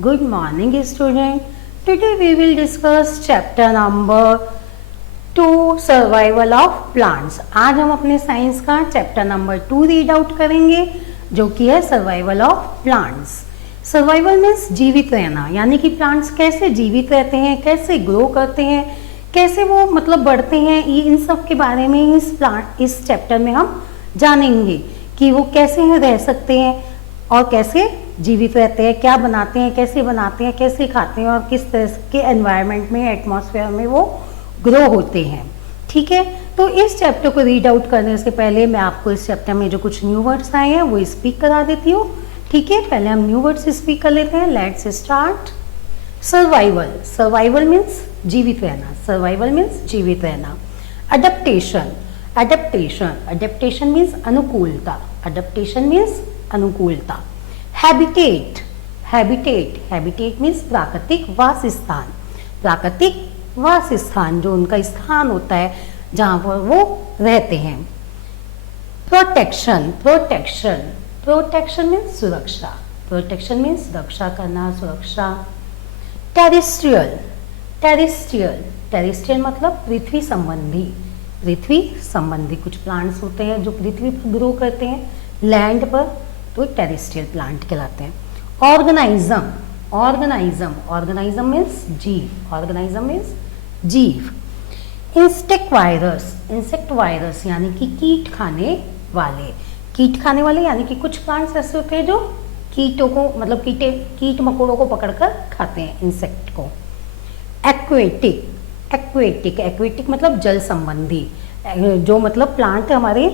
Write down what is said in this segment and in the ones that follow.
Good morning, student. Today we will discuss chapter number 2 survival of plants. आज हम अपने science का chapter number 2 read out करेंगे जो कि है survival of plants. Survival means जीवित रहना, यानी कि प्लांट्स कैसे जीवित रहते हैं, कैसे ग्रो करते हैं, कैसे वो मतलब बढ़ते हैं, ये इन सब के बारे में इस चैप्टर में हम जानेंगे कि वो कैसे रह सकते हैं और कैसे जीवित रहते हैं, क्या बनाते हैं, कैसे खाते हैं और किस तरह के एनवायरनमेंट में, एटमॉस्फेयर में वो ग्रो होते हैं। ठीक है, तो इस चैप्टर को रीड आउट करने से पहले मैं आपको इस चैप्टर में जो कुछ न्यू वर्ड्स आए हैं वो स्पीक करा देती हूँ। ठीक है, पहले हम न्यू वर्ड्स स्पीक कर लेते हैं। Let's start. Survival, survival means जीवित रहना, सर्वाइवल मीन्स जीवित रहना। अडेप्टेशन, अडेप्टेशन, अडेप्टेशन मीन्स अनुकूलता, अडेप्टेशन मीन्स अनुकूलता। हैबिटेट, हैबिटेट, हैबिटेट मीन्स प्राकृतिक वासस्थान, प्राकृतिक वासस्थान जो उनका स्थान होता है जहाँ पर वो रहते हैं। प्रोटेक्शन, प्रोटेक्शन, प्रोटेक्शन मीन्स सुरक्षा, प्रोटेक्शन मीन्स रक्षा करना, सुरक्षा। टेरेस्ट्रियल, टेरेस्ट्रियल, टेरेस्ट्रियल मतलब पृथ्वी संबंधी, पृथ्वी संबंधी कुछ प्लांट्स होते हैं जो पृथ्वी पर ग्रो करते हैं लैंड पर, तो टेरेस्ट्रियल प्लांट कहलाते हैं। ऑर्गेनाइज्म, ऑर्गेनाइज्म, ऑर्गेनाइज्म मीन्स जीव, ऑर्गेनाइज्म मीन्स जीव। इंसेक्ट वायरस, इंसेक्ट वायरस यानी कि कीट खाने वाले, कीट खाने वाले यानी कि कुछ प्लांट्स ऐसे होते हैं जो कीटों को मतलब कीट मकोड़ों को पकड़कर खाते हैं, इंसेक्ट को। एक्वेटिक, एक्वेटिक, एक्वेटिक मतलब जल संबंधी, जो मतलब प्लांट हमारे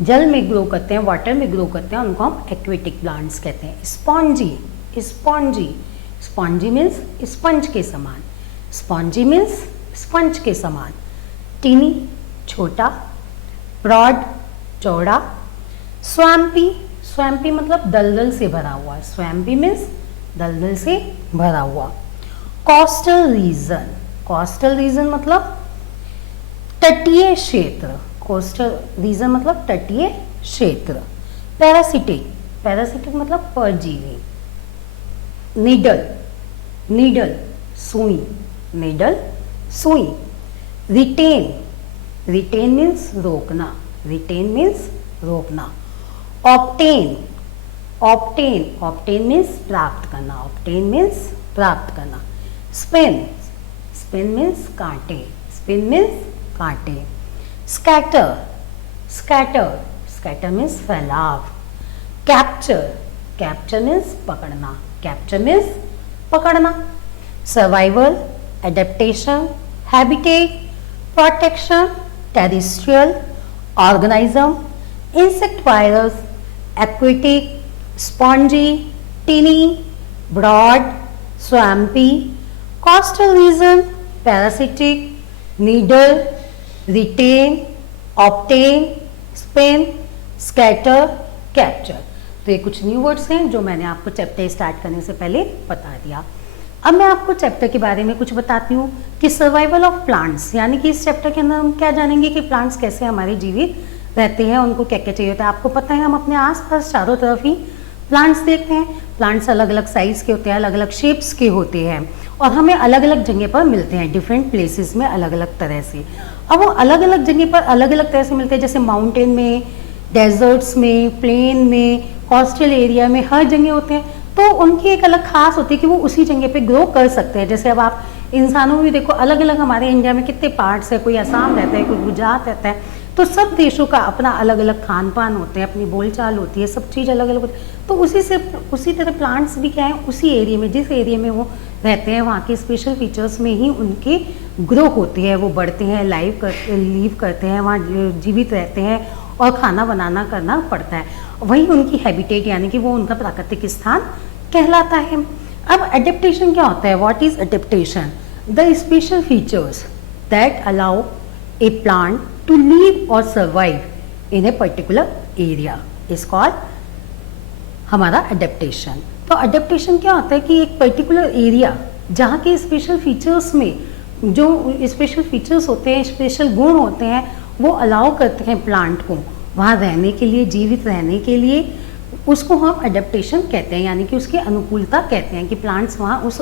जल में ग्रो करते हैं, वाटर में ग्रो करते हैं, उनको हम एक्वेटिक प्लांट्स कहते हैं। Spongy, spongy, spongy means sponge के समान, स्पॉन्जी मीन्स स्पंज के समान। टीनी छोटा, ब्रॉड चौड़ा। स्वैम्पी, स्वैम्पी मतलब दलदल से भरा हुआ, स्वैम्पी मीन्स दलदल से भरा हुआ। कोस्टल रीजन, कोस्टल रीजन मतलब तटीय क्षेत्र, कोस्टल रीजन मतलब तटीय क्षेत्र। पैरासिटिक, पैरासिटिक मतलब परजीवी। नीडल, नीडल सुई, नीडल सुई। रिटेन, रिटेन मीन्स रोकना, रिटेन मीन्स रोकना। ऑब्टेन, ऑब्टेन, ऑब्टेन मीन्स प्राप्त करना, ऑब्टेन मीन्स प्राप्त करना। स्पिन, स्पिन मीन्स कांटे, स्पिन मीन्स कांटे। स्कैटर, स्कैटर, स्कैटर मीन्स फैलाव। कैप्चर, कैप्चर मीन्स पकड़ना, कैप्चर मीन्स पकड़ना। Survival, adaptation, habitat, protection, terrestrial, organism, insect virus, aquatic, spongy, tiny, broad, swampy, coastal region, parasitic, needle, retain, obtain, spin, scatter, capture. तो ये कुछ new words हैं जो मैंने आपको चैप्टर स्टार्ट करने से पहले बता दिया। अब मैं आपको चैप्टर के बारे में कुछ बताती हूँ कि सर्वाइवल ऑफ प्लांट्स, यानी कि इस चैप्टर के अंदर हम क्या जानेंगे कि प्लांट्स कैसे हमारे जीवित रहते हैं, उनको क्या क्या चाहिए होता है। आपको पता है हम अपने आसपास चारों तरफ ही प्लांट्स देखते हैं, प्लांट्स अलग अलग साइज़ के होते हैं, अलग अलग शेप्स के होते हैं और हमें अलग अलग जगह पर मिलते हैं, डिफरेंट प्लेसेस में अलग अलग तरह से। अब वो अलग अलग जगह पर अलग अलग तरह से मिलते हैं, जैसे माउंटेन में, डेजर्ट्स में, प्लेन में, कोस्टल एरिया में, हर जगह होते हैं। तो उनकी एक अलग खास होती है कि वो उसी जगह पे ग्रो कर सकते हैं। जैसे अब आप इंसानों में भी देखो, अलग अलग हमारे इंडिया में कितने पार्ट्स है, कोई असम रहता है, कोई गुजरात रहता है, तो सब देशों का अपना अलग अलग खान पान होते हैं, अपनी बोलचाल होती है, सब चीज़ अलग अलग होती है। तो उसी तरह प्लांट्स भी क्या है, उसी एरिया में, जिस एरिया में वो रहते हैं वहाँ के स्पेशल फीचर्स में ही उनके ग्रो होती है, वो बढ़ते हैं, लीव करते हैं, वहाँ जीवित रहते हैं और खाना बनाना करना पड़ता है। वही उनकी हैबिटेट यानी कि वो उनका प्राकृतिक स्थान कहलाता है। अब एडेप्टेशन क्या होता है? What is adaptation? The special features that allow a plant to live और survive in a particular area is called हमारा एडेप्टेशन। तो एडेप्टेशन क्या होता है कि एक पर्टिकुलर एरिया जहाँ के स्पेशल फीचर्स में जो स्पेशल फीचर्स होते हैं, स्पेशल गुण होते हैं, वो अलाउ करते हैं प्लांट को वहाँ रहने के लिए, जीवित रहने के लिए, उसको हम अडेप्टेशन कहते हैं, यानी कि उसकी अनुकूलता कहते हैं कि प्लांट्स वहाँ उस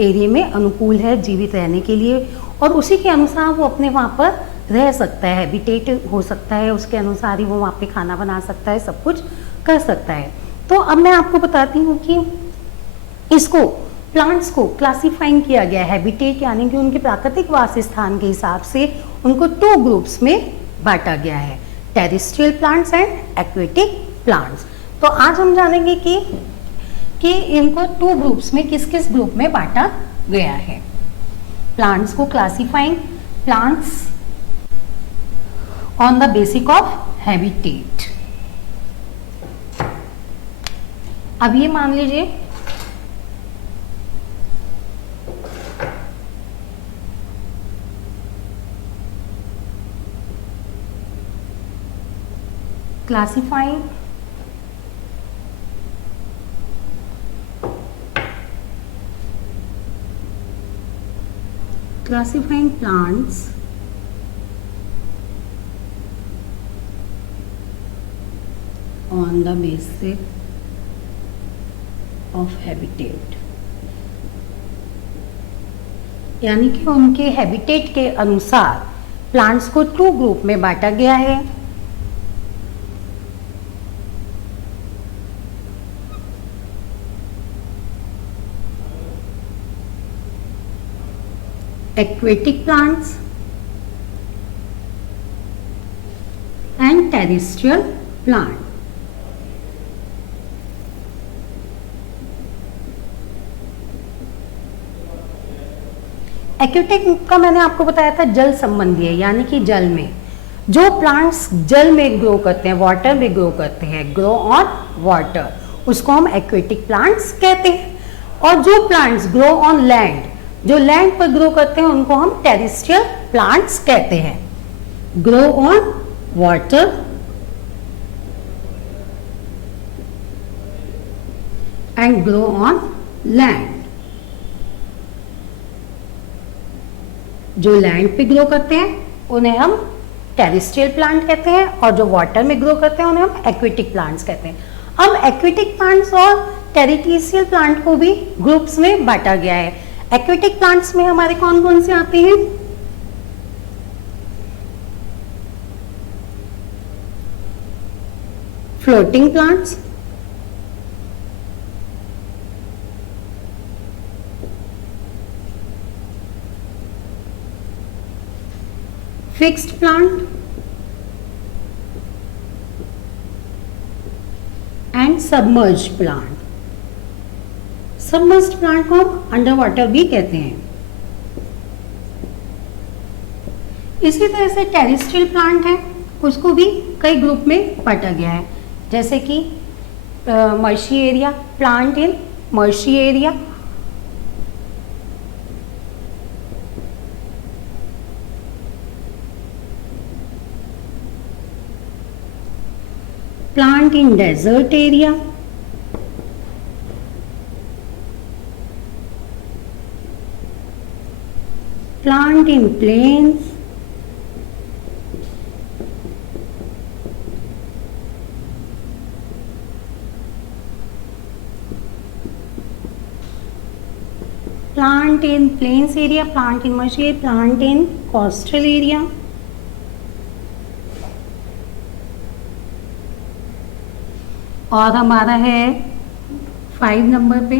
एरिया में अनुकूल है जीवित रहने के लिए, और उसी के अनुसार वो अपने वहाँ पर रह सकता है, हैबिटेट हो सकता है, उसके अनुसार ही वो वहाँ पे खाना बना सकता है, सब कुछ कर सकता है। तो अब मैं आपको बताती हूँ कि इसको प्लांट्स को क्लासिफाइंग किया गया है हैबिटेट यानी कि उनके प्राकृतिक वास स्थान के हिसाब से उनको 2 ग्रुप्स में बांटा गया है, terrestrial plants and aquatic plants. तो आज हम जानेंगे कि इनको 2 ग्रुप्स में किस किस ग्रुप में बांटा गया है। प्लांट्स को classifying plants on the basic of habitat. अब ये मान लीजिए classifying plants on the basis of habitat, यानी कि उनके हैबिटेट के अनुसार प्लांट्स को 2 ग्रुप में बांटा गया है। Aquatic plants and terrestrial plant. Aquatic का मैंने आपको बताया था जल संबंधी है, यानी कि जल में जो प्लांट्स जल में ग्रो करते हैं, वाटर में ग्रो करते हैं, ग्रो ऑन वाटर, उसको हम एक्वेटिक प्लांट्स कहते हैं। और जो प्लांट्स ग्रो ऑन लैंड, जो लैंड पर ग्रो करते हैं, उनको हम टेरेस्ट्रियल प्लांट्स कहते हैं। Grow on water and grow on land, जो लैंड पे ग्रो करते हैं उन्हें हम टेरेस्ट्रियल प्लांट कहते हैं, और जो वाटर में ग्रो करते हैं उन्हें हम एक्वेटिक प्लांट्स कहते हैं। अब एक्वेटिक प्लांट्स और टेरेस्ट्रियल प्लांट को भी ग्रुप्स में बांटा गया है। एक्वेटिक प्लांट्स में हमारे कौन कौन से आते हैं? Floating plants, fixed plant and submerged plant. Submerged plant को हम अंडर वाटर भी कहते हैं। इसी तरह से टेरेस्ट्रियल प्लांट है, उसको भी कई ग्रुप में बांटा गया है, जैसे कि marshy area, plant in marshy area, plant in desert area, plant in plains, plant in plains area, plant in marshy area, plant in coastal area, और हमारा है 5 नंबर पे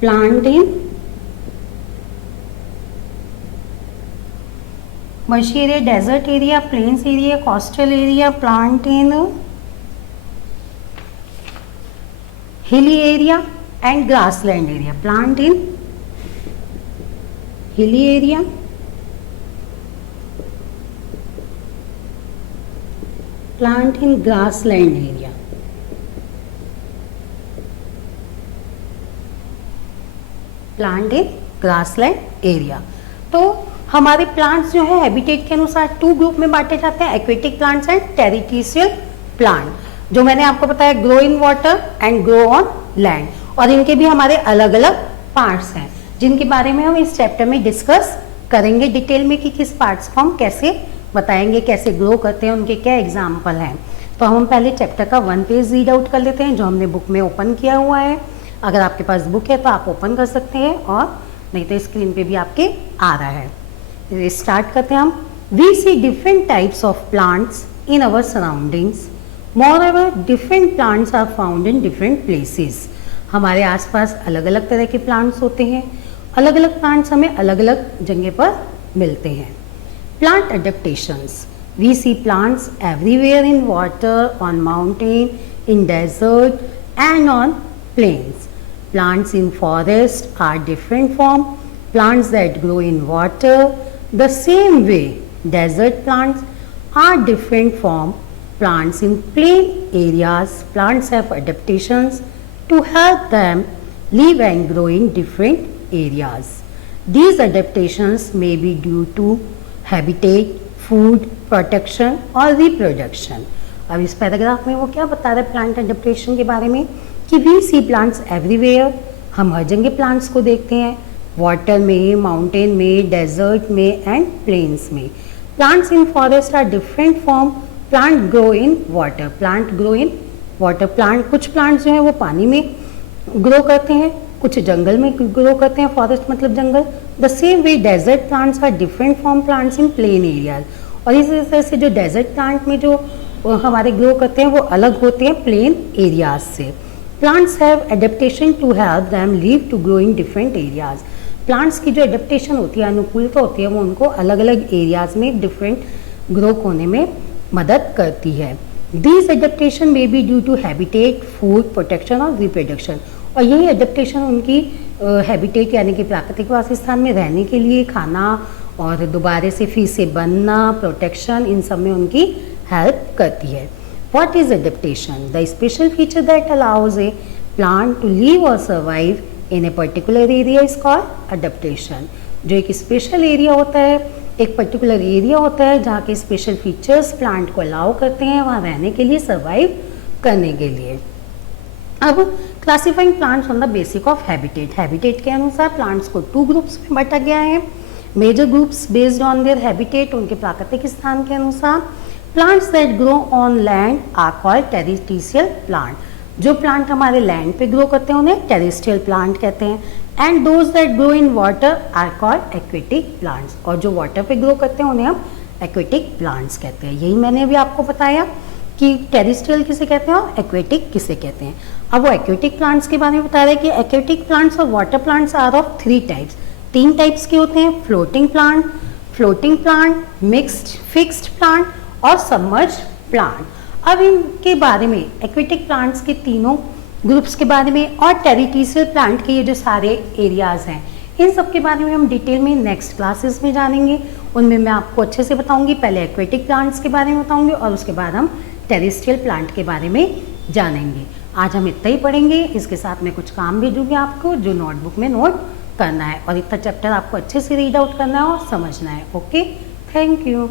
plant in marshy area, desert area, plains area, coastal area, plant in hilly area and grassland area, plant in hilly area, plant in grassland area. Plant in grassland area. तो हमारे plants जो है habitat के अनुसार 2 group में बांटे जाते हैं, aquatic plants and terrestrial plant, जो मैंने आपको बताया grow in water and grow on land. और इनके भी हमारे अलग अलग पार्ट्स हैं, जिनके बारे में हम इस चैप्टर में डिस्कस करेंगे डिटेल में कि किस पार्ट्स को हम कैसे बताएंगे, कैसे ग्रो करते हैं, उनके क्या एग्जाम्पल हैं। तो हम पहले चैप्टर का 1 पेज रीड आउट कर लेते हैं जो हमने बुक में ओपन किया हुआ है। अगर आपके पास बुक है तो आप ओपन कर सकते हैं और नहीं तो स्क्रीन पे भी आपके आ रहा है। स्टार्ट करते हैं हम। We see different types of plants in our surroundings, moreover different plants are found in different places. हमारे आसपास अलग अलग तरह के प्लांट्स होते हैं, अलग अलग प्लांट्स हमें अलग अलग जगह पर मिलते हैं। Plant adaptations, we see plants everywhere in water, on mountain, in desert and on plains. Plants in forest are different from plants that grow in water. The same way desert plants are different from plants in plain areas. Plants have adaptations to help them live and grow in different areas. These adaptations may be due to habitat, food, protection और reproduction. अब इस paragraph में वो क्या बता रहे हैं plant adaptation के बारे में कि वी सी प्लांट्स एवरीवेयर, हम हर जगह प्लांट्स को देखते हैं, वाटर में, माउंटेन में, डेजर्ट में एंड प्लेन्स में। Plants in forest are different from plant grow in water. Plant grow in water, plant कुछ प्लांट्स जो हैं वो पानी में ग्रो करते हैं, कुछ जंगल में ग्रो करते हैं, फॉरेस्ट मतलब जंगल। The same way desert plants are different from plants in plain areas. और इस तरह से जो डेजर्ट प्लांट में जो हमारे ग्रो करते हैं वो अलग होते हैं प्लेन एरियाज से। Plants have adaptation to help them live to grow in different areas. Plants की जो एडेप्टेशन होती है, अनुकूलता होती है, वो उनको अलग अलग एरियाज में डिफरेंट ग्रो होने में मदद करती है। These adaptation may be due to habitat, food, protection और रिप्रोडक्शन। और यही एडेप्टेशन उनकी हैबिटेट यानी कि प्राकृतिक वासस्थान में रहने के लिए, खाना और दोबारा से फिर से बनना, प्रोटेक्शन, इन सब में उनकी हेल्प करती है। What is adaptation? The special feature that allows a plant to live और survive in a particular area is called adaptation. जो एक स्पेशल एरिया होता है, एक पर्टिकुलर एरिया होता है जहाँ के स्पेशल फीचर्स प्लांट को अलाउ करते हैं वहाँ रहने के लिए, सर्वाइव करने के लिए। अब classifying plants on the basic of habitat. Habitat के अनुसार प्लांट्स को 2 ग्रुप्स में बांटा गया है। Major groups based on their habitat, उनके प्राकृतिक स्थान के अनुसार। Plants that grow on land are called terrestrial plant. जो प्लांट हमारे लैंड पे ग्रो करते हैं उन्हें टेरेस्ट्रियल प्लांट कहते हैं। And those that grow in water are called aquatic plants. और जो वाटर पे ग्रो करते हैं उन्हें हम एक्वेटिक प्लांट्स कहते हैं। यही मैंने अभी आपको बताया कि टेरेस्ट्रियल किसे कहते हैं और एक्वेटिक किसे कहते हैं। अब वो एक्वेटिक प्लांट्स के बारे में बता रहे हैं कि एक्वेटिक प्लांट्स और water plants are of 3 types. 3 types के होते हैं, floating plant, mixed fixed plant और सबमर्ज्ड प्लांट। अब इनके बारे में एक्वेटिक प्लांट्स के तीनों ग्रुप्स के बारे में और टेरेस्ट्रियल प्लांट के ये जो सारे एरियाज हैं इन सब के बारे में हम डिटेल में नेक्स्ट क्लासेस में जानेंगे। उनमें मैं आपको अच्छे से बताऊंगी। पहले एक्वेटिक प्लांट्स के बारे में बताऊंगी और उसके बाद हम टेरेस्ट्रियल प्लांट के बारे में जानेंगे। आज हम इतना ही पढ़ेंगे। इसके साथ मैं कुछ काम भेजूंगी आपको जो नोटबुक में नोट करना है और इतना चैप्टर आपको अच्छे से रीड आउट करना है और समझना है। Okay, thank you.